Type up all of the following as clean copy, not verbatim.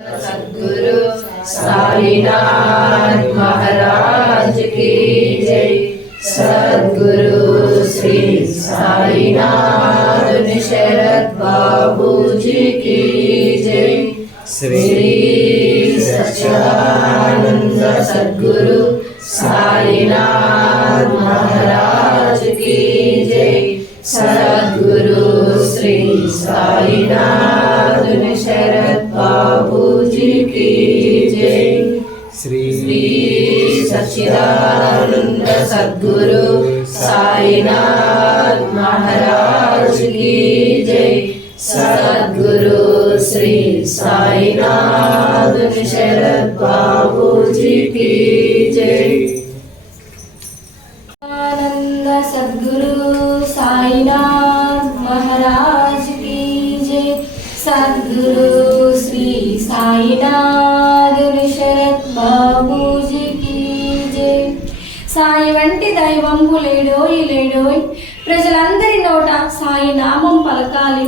सद्गुरु साईनाथ महाराज की जय। सद्गुरु श्री साईनाथ शरद बाबू जी की जय। श्री सच्चिदानंद सद्गुरु साईनाथ महाराज की जय। सद्गुरु श्री साईनाथ शरद बाबू जी की जय। श्री सच्चिदानंद सद्गुरु साईनाथ महाराज की जय। सद्गुरु श्री साईनाथ शरद बाबू जी की जय। आनंद सद्गुरु साईनाथ महाराज की जय। सद्गुरु श्री साईनाथ शरद बाबू जी की जय। సాయి వంటి దైవంబు లేడోయ్ లేడోయ్, ప్రజలందరి నోట సాయి నామం పలకాలి,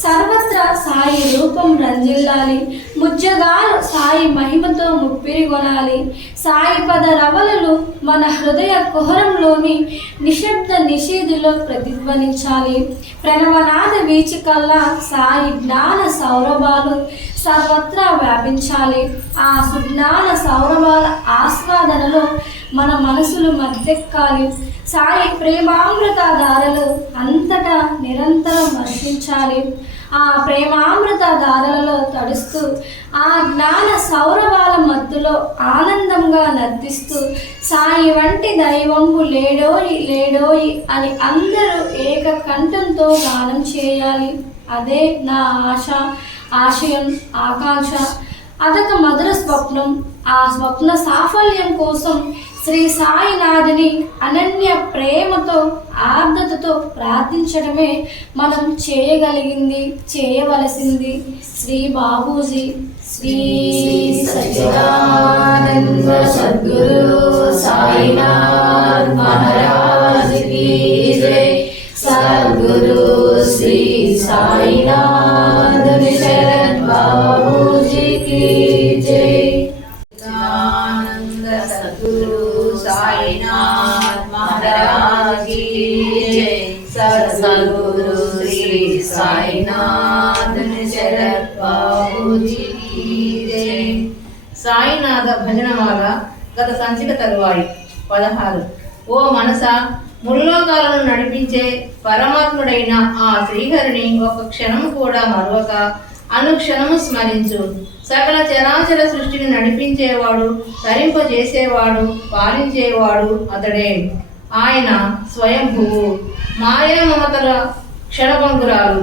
సర్వత్రా సాయి రూపం రంజిల్లాలి, ముజ్జగాలు సాయి మహిమతో ముప్పిరిగొనాలి. సాయి పద రవలలు మన హృదయ కుహరంలోని నిశ్శబ్ద నిషేధులో ప్రతిధ్వనించాలి. ప్రణవనాద వీచికల్లా సాయి జ్ఞాన సౌరభాలు సర్వత్రా వ్యాపించాలి. ఆ సుజ్ఞాన సౌరభాల ఆస్వాదనలో మన మనసులు మద్దెక్కాలి. సాయి ప్రేమామృత ధారలు అంతటా నిరంతరం వర్షించాలి. ఆ ప్రేమామృత ధారలలో తడుస్తూ ఆ జ్ఞాన సౌరభాల మత్తులో ఆనందంగా నర్తిస్తూ సాయి వంటి దైవంబు లేడోయి లేడోయి అని అందరూ ఏకకంఠంతో గానం చేయాలి. అదే నా ఆశ, ఆశయం, ఆకాంక్ష, అదొక మధుర స్వప్నం. ఆ స్వప్న సాఫల్యం కోసం శ్రీ సాయినాథుని అనన్య ప్రేమతో ఆర్ద్రతతో ప్రార్థించడమే మనం చేయగలిగింది, చేయవలసింది. శ్రీ బాబూజీ శ్రీ सच्चिदानंद सद्गुरु साईनाथ महाराज की जय। सद्गुरु श्री साईनाथ शरद बाबू जी की जय। सच्चिदानंद सद्गुरु साईनाथ महाराज की जय। सद्गुरु श्री साईनाथ शरद बाबू जी की जय। సాయినాథ భజనమాల గత సంచిక తరువాయి 16. ఓ మనస, ముల్లోకాలను నడిపించే పరమాత్ముడైన ఆ శ్రీహరిని ఒక క్షణము కూడా మరొక అనుక్షణము స్మరించు. సకల చరాచర సృష్టిని నడిపించేవాడు, తరింపజేసేవాడు, పాలించేవాడు అతడే. ఆయన స్వయంభువు, మాయా మమతల క్షణభంగురాలు.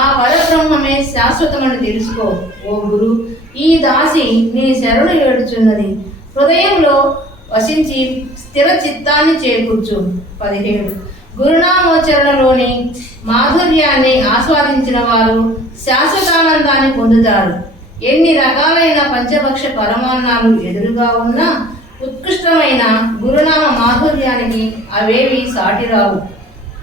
ఆ పరబ్రహ్మమే శాశ్వతమని తెలుసుకో ఓ గురు. ఈ దాసి నీ శరణు ఏడుచున్నది, హృదయంలో వసించి స్థిర చిత్తాన్ని చేకూర్చు. 17. గురునామోచరణలోని మాధుర్యాన్ని ఆస్వాదించిన వారు శాశ్వతానందాన్ని పొందుతారు. ఎన్ని రకాలైన పంచభక్ష పరమాన్నాలు ఎదురుగా ఉన్నా ఉత్కృష్టమైన గురునామ మాధుర్యానికి అవేవి సాటిరావు.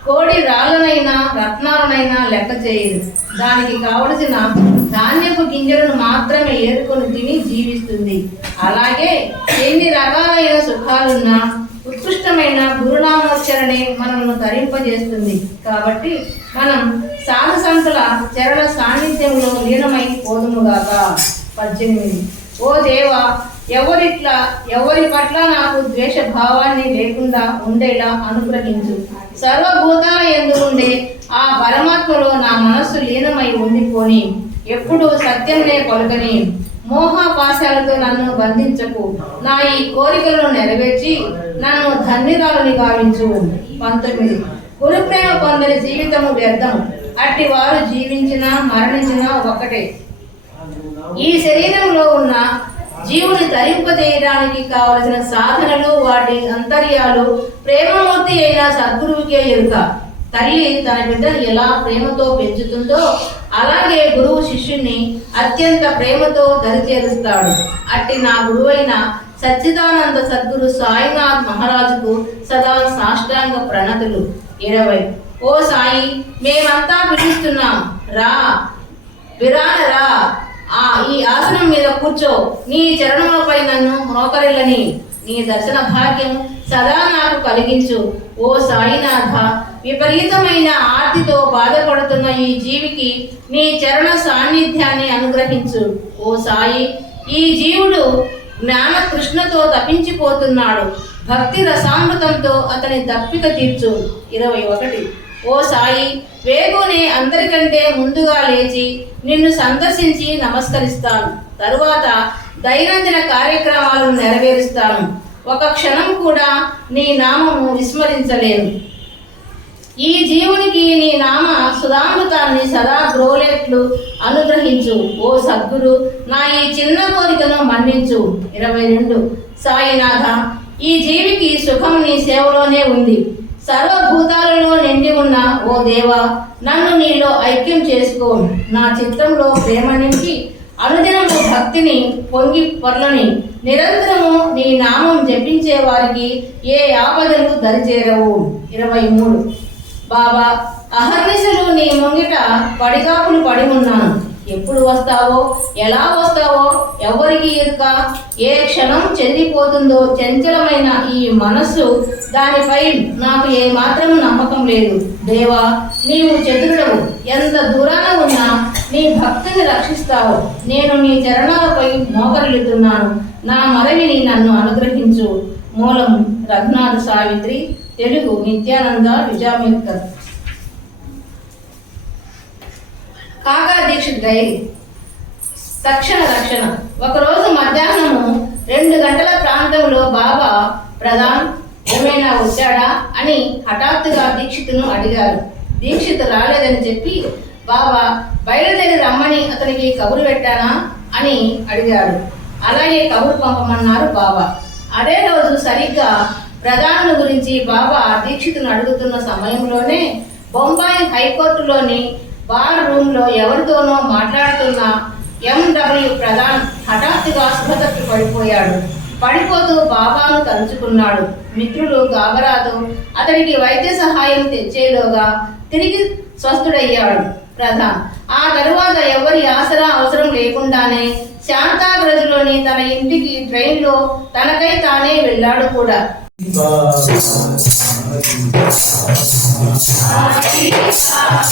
కోడి రాళ్ళనైనా రత్నాలనైనా లెక్క చేయదు. దానికి కావలసిన ధాన్యపు గింజలను మాత్రమే ఏరుకొని తిని జీవిస్తుంది. అలాగే ఎన్ని రకాలైన సుఖాలున్నా ఉత్కృష్టమైన గురునామోచ్చరణే మనల్ని తరింపజేస్తుంది. కాబట్టి మనం సాధుసంతుల చరణ సాన్నిధ్యంలో లీనమై పోదుముగాక. 18. ఓ దేవా, ఎవరి పట్ల నాకు ద్వేష భావాన్ని లేకుండా ఉండేలా అనుగ్రహించు. సర్వభూతాల యందు ఉండే ఆ పరమాత్మలో నా మనస్సు లీనమై ఉండిపోని, ఎప్పుడు సత్యంనే పలుకని. మోహపాశాలతో నన్ను బంధించకు. నా ఈ కోరికలను నెరవేర్చి నన్ను ధన్యురాలని గావించు. 19. గురుప్రేమ పొందని జీవితము వ్యర్థం. అట్టి వారు జీవించినా మరణించినా ఒక్కటే. ఈ శరీరంలో ఉన్న జీవుని తరింపజేయడానికి కావలసిన సాధనలు, వాటి అంతర్యాలు ప్రేమమూర్తి అయిన సద్గురువుకే ఎరుక. తల్లి తన బిడ్డను ఎలా ప్రేమతో పెంచుతుందో అలాగే గురువు శిష్యుని అత్యంత ప్రేమతో దరిచేరుస్తాడు. అట్టి నా గురువైన సచ్చిదానంద సద్గురు సాయినాథ్ మహారాజుకు సదా సాష్టాంగ ప్రణతులు. 20. ఓ సాయి, మేమంతా పిలుస్తున్నాం, రా విరానరా. ఈ ఆసనం మీద కూర్చో. నీ చరణములపై నన్ను మోకరిల్లని నీ దర్శన భాగ్యం సదా నాకు కలిగించు. ఓ సాయినాథ, విపరీతమైన ఆర్తితో బాధపడుతున్న ఈ జీవికి నీ చరణ సాన్నిధ్యాన్ని అనుగ్రహించు. ఓ సాయి, ఈ జీవుడు జ్ఞాన కృష్ణతో తపించిపోతున్నాడు. భక్తి రసామృతంతో అతని దప్పిక తీర్చు. 21. ఓ సాయి, వేగునే అందరికంటే ముందుగా లేచి నిన్ను సందర్శించి నమస్కరిస్తాను. తరువాత దైనందిన కార్యక్రమాలను నెరవేరుస్తాను. ఒక క్షణం కూడా నీ నామము విస్మరించలేను. ఈ జీవునికి నీ నామ సుధామృతాన్ని సదా గ్రోలేట్లు అనుగ్రహించు. ఓ సద్గురు, నా ఈ చిన్న కోరికను మన్నించు. 22. సాయినాథ, ఈ జీవికి సుఖం నీ సేవలోనే ఉంది. సర్వభూతాలలో నిండి ఉన్న ఓ దేవా, నన్ను నీలో ఐక్యం చేసుకో. నా చిత్తంలో ప్రేమ నింపి అనుదినము భక్తిని పొంగి పొర్లని. నిరంతరము నీ నామం జపించే వారికి ఏ ఆపదలు దరిచేరవు. 23. బాబా, అహర్నిశలు నీ ముంగిట పడిగాపులు పడి ఉన్నాను. ఎప్పుడు వస్తావో, ఎలా వస్తావో ఎవరికి ఎరుక. ఏ క్షణం చెందిపోతుందో చంచలమైన ఈ మనస్సు, దానిపై నాకు ఏ మాత్రం నమ్మకం లేదు. దేవా, నీవు చతురుడవు. ఎంత దూరాన ఉన్నా నీ భక్తిని రక్షిస్తావు. నేను నీ చరణాలపై మోకరిల్లుతున్నాను. నా మరవిని నన్ను అనుగ్రహించు. మూలం రఘునాథ సావిత్రి. తెలుగు నిత్యానంద విజాంబేద్కర్. కాకా దీక్షిత్ డైరీ. తక్షణ రక్షణ. ఒకరోజు మధ్యాహ్నము 2 గంటల ప్రాంతంలో బాబా, ప్రధాన్ ఏమైనా వచ్చాడా అని హఠాత్తుగా దీక్షిత్ను అడిగారు. దీక్షిత్ రాలేదని చెప్పి, బాబా బయలుదేరి రమ్మని అతనికి కబురు పెట్టానా అని అడిగాడు. అలాగే కబురు పంపమన్నారు బాబా. అదే రోజు సరిగ్గా ప్రధానుల గురించి బాబా దీక్షితును అడుగుతున్న సమయంలోనే బొంబాయి హైకోర్టులోని బార్ రూమ్లో ఎవరితోనో మాట్లాడుతున్న ఎండబ్ల్యూ ప్రధాన్ హఠాత్తుగా స్పృహతప్పి పడిపోయాడు. పడిపోతూ బాబాను తలుచుకున్నాడు. మిత్రులు గాబరాతో అతనికి వైద్య సహాయం తెచ్చేలోగా తిరిగి స్వస్థుడయ్యాడు ప్రధాన్. ఆ తరువాత ఎవరి ఆసరా అవసరం లేకుండానే శాంతాగ్రజ్లోని తన ఇంటికి ట్రైన్లో తనకై తానే వెళ్ళాడు కూడా. Hari Baba,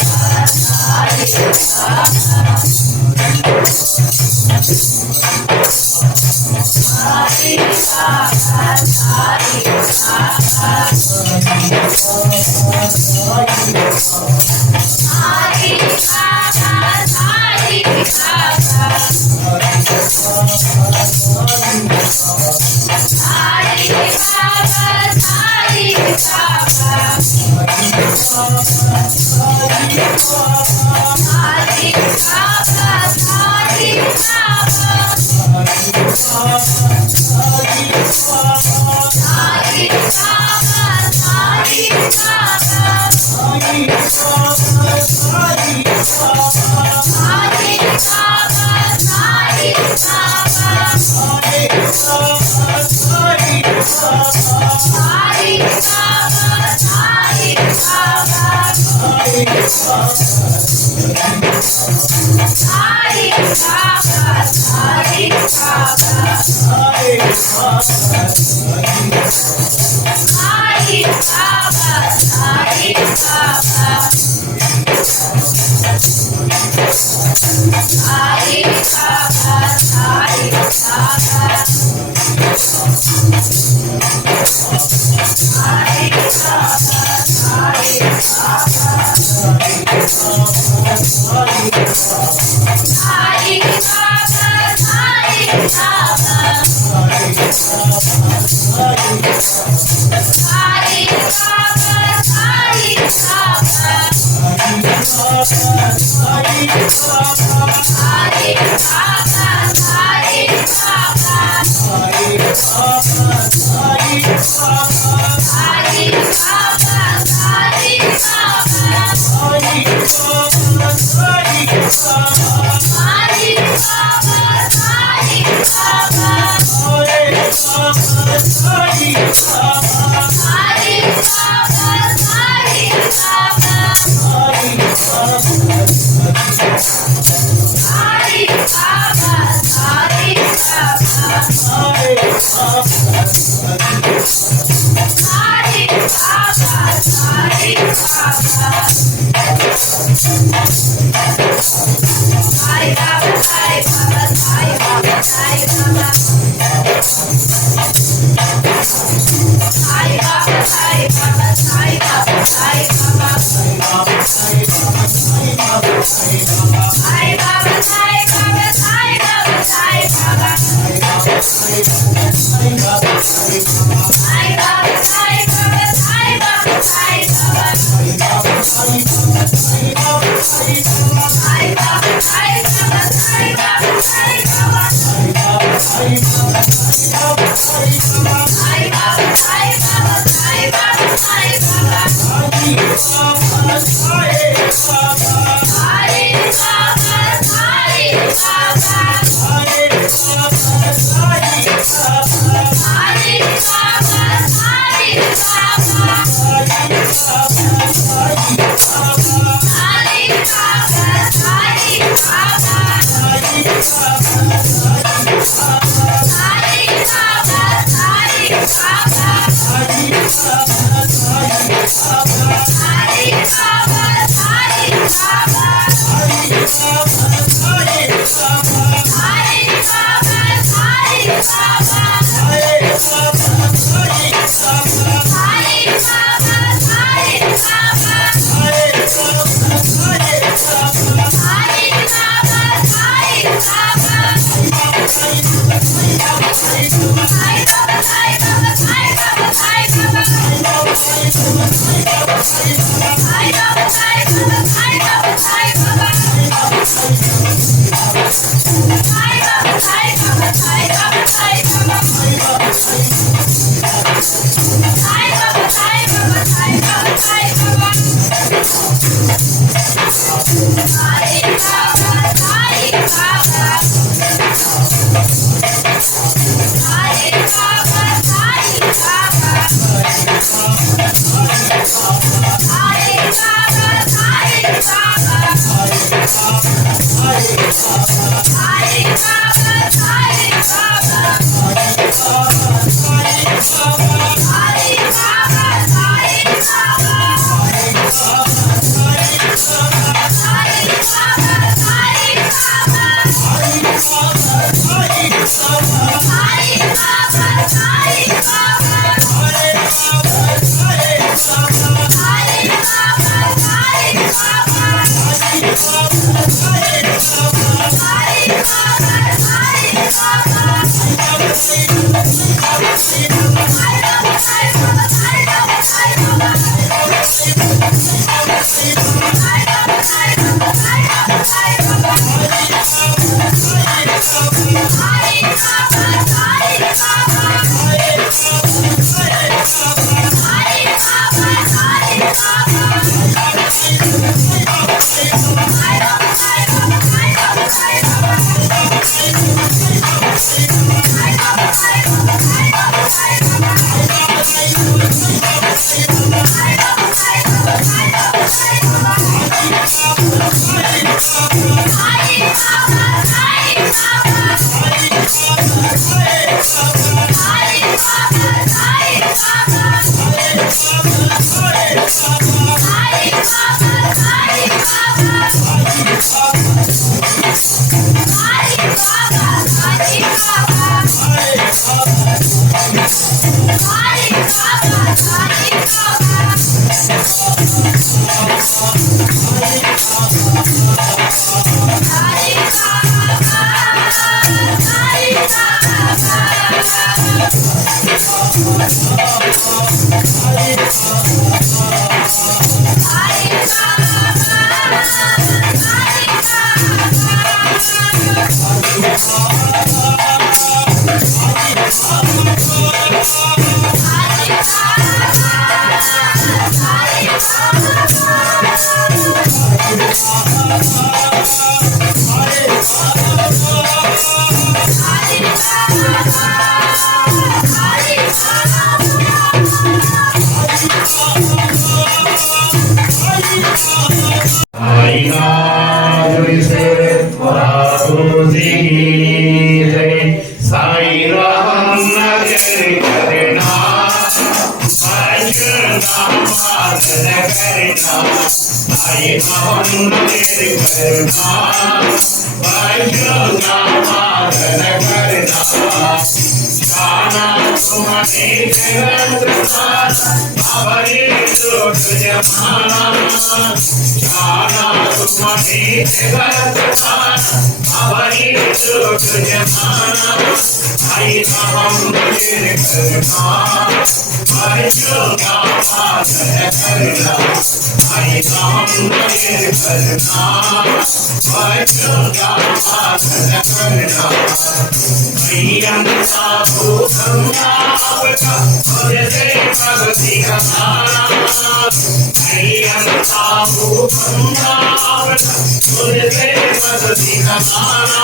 Hari Baba, Hari Baba. I जाना तुम्हारे जगत अवरी लुट जमाना जाना तुम्हारे जगत अवरी लुट जमाना आई हम करना अर्जुना साधन करना आई हम करना अर्जुना साधन करना प्रियंका भूखंगावता मुझे भक्ति का गाना प्रियंका भूखंगावता मुझे भक्ति का गाना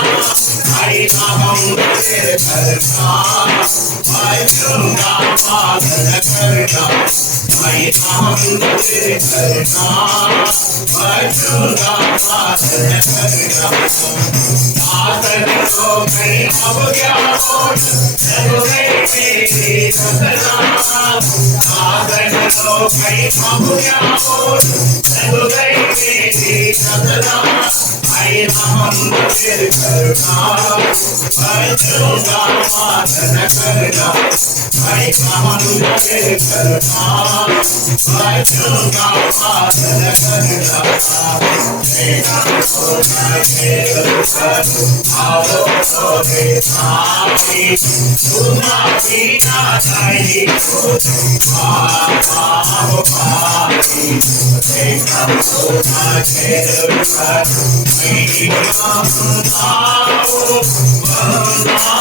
आई हम करना अर्जुना साधन करना आई हम करना अर्जुना साधन करना साधन हो गई अब क्या होश हो गई मेरी सपना साधन हो गई अब क्या होश हो गई मेरी सपना आई हम करना अर्जुना साधन करना आई हम करना अर्जुना साधन करना तेरा होना आओ तो साथी तुम्हारी चाहिए आओ पाती तेरा होना मेरी हम आओ बंदा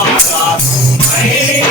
तुम्हारा मेरी हम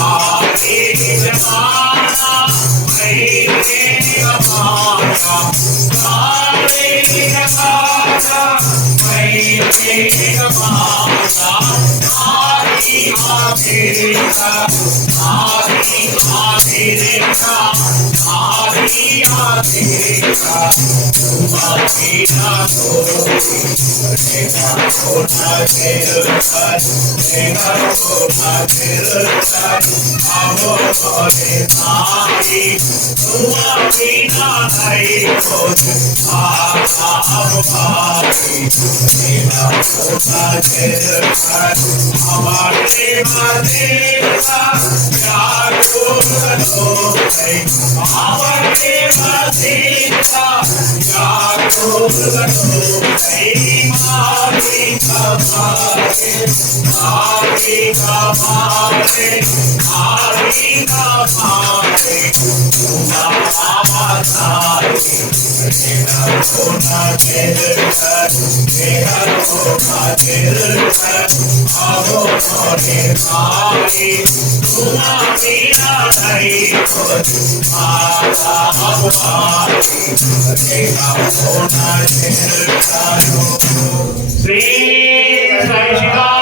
आओ Sri Sai